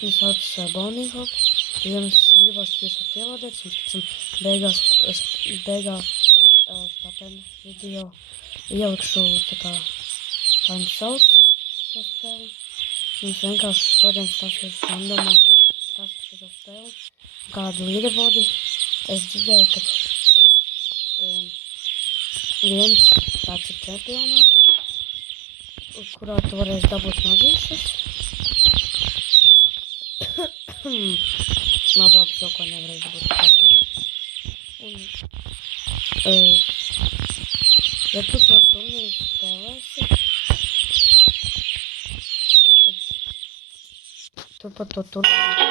Viņu sauc Bonnie Hop. Ja jums gribas piesaukt ielādēt, jums beigās tātad video ielikšu tā kā viņu sauc šo spēli. Mums vienkārši šodien stāstīšu randomā stāstu šo spēli. Kādi līderboardi. Es dzirdēju, ka viens tāds ir čempionāts, kurā tu varēsi dabūt mazīšus. Labi, to, ko nevarēs dabūt mazīšus. Un, ja tu to turnīru spēlēsi, tad tu par to turnīru.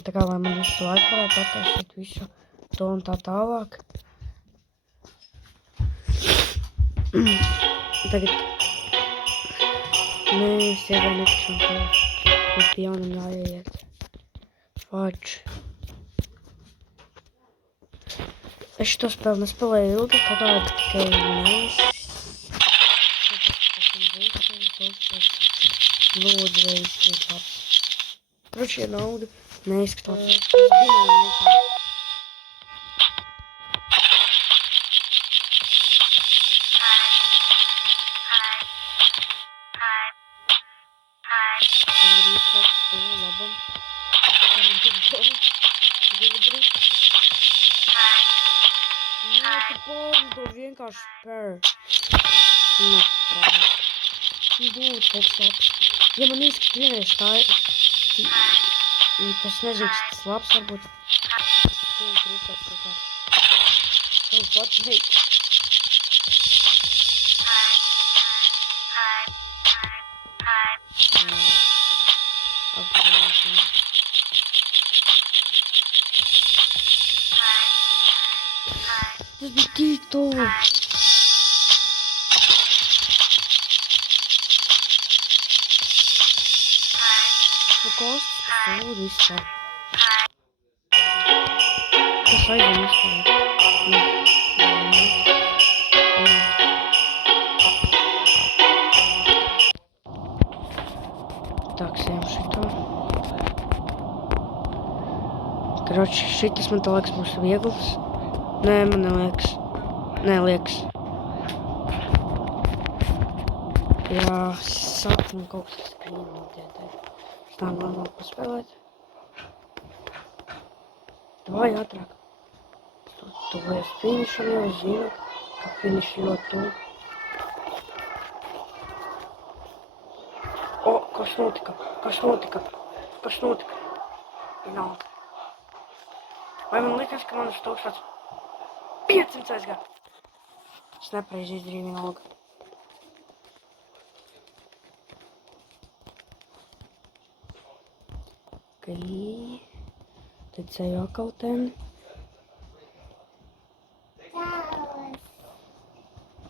Tā kā lai man visu laiku varētu attaisīt visu to un tā tālāk. Tagad mēs iegāju netikšām, ka mums pie jaunam jāieiet. Fudge. Es šito spēli nespēlēju ilgi, kaut kādā tikai mēs. Lūdzu, reiz labs. Kroči, ja naudu neizskatās. Nē, tu porni to vienkārši spēr. Nu, būtu kaut kas labs. Ja man izskat vienreiz tā ir, tas nezinu, kas tas labs varbūt. Ko trūkāt kaut kāds. Kaut what hate. Tas bija tik tuvu. Nu, kostas, kas lūdzu vispār. Kas aizvien vispār. Taksējam šito. Karoči, šitas man tā liekas būs viegls. Nē, man neliekas. Neliekas. Jā, sāk man kaut kas sprīnotēt. Tā man vēl paspēlēt. Vai ātrāk. Tuvojas finišam jau zinu, ka finiši ļoti tuvu. O, kas notika? Kas notika? Kas notika? Vienalga. Vai man liekas, ka man uz 1500 aizgā? Es nepareizi izdarīju vienalga. Tad ceļu akautēni.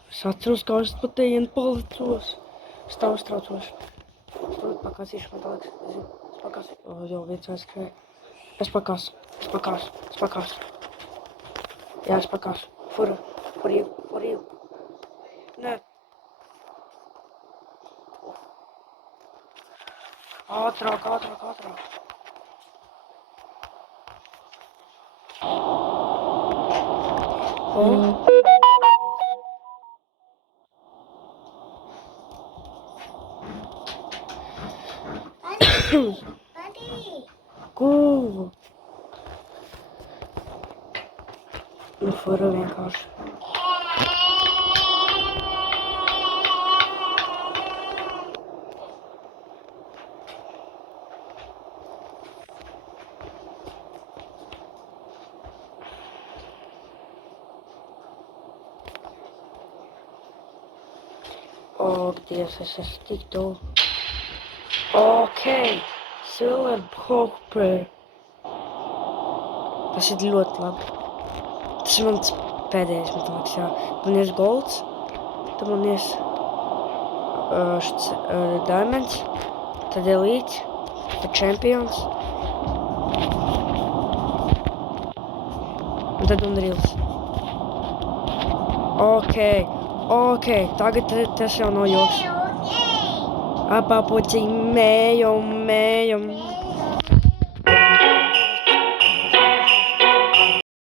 Es atceros, kā es pat tejienu palicos. Es tā uztraucos. Es to pakāsīšu, man tā liekas. Es pakāsīšu. O, jau viens aizskrēja. Es pakasu. Jā, es pakasu. Fura ielu. Nē. Ātrāk. Ko? Nu, fura vienkārši. O, Dievs, es esmu tik tuvu. Ok, Silver Popper. Tas ir ļoti labi. Tas ir mans pēdējais, man liekas, jā. Man ir golds, tad man ir diamonds, tad elite, tad champions. Un tad unreals. Ok, tagad tas jau nav joks. Apapuci mējum.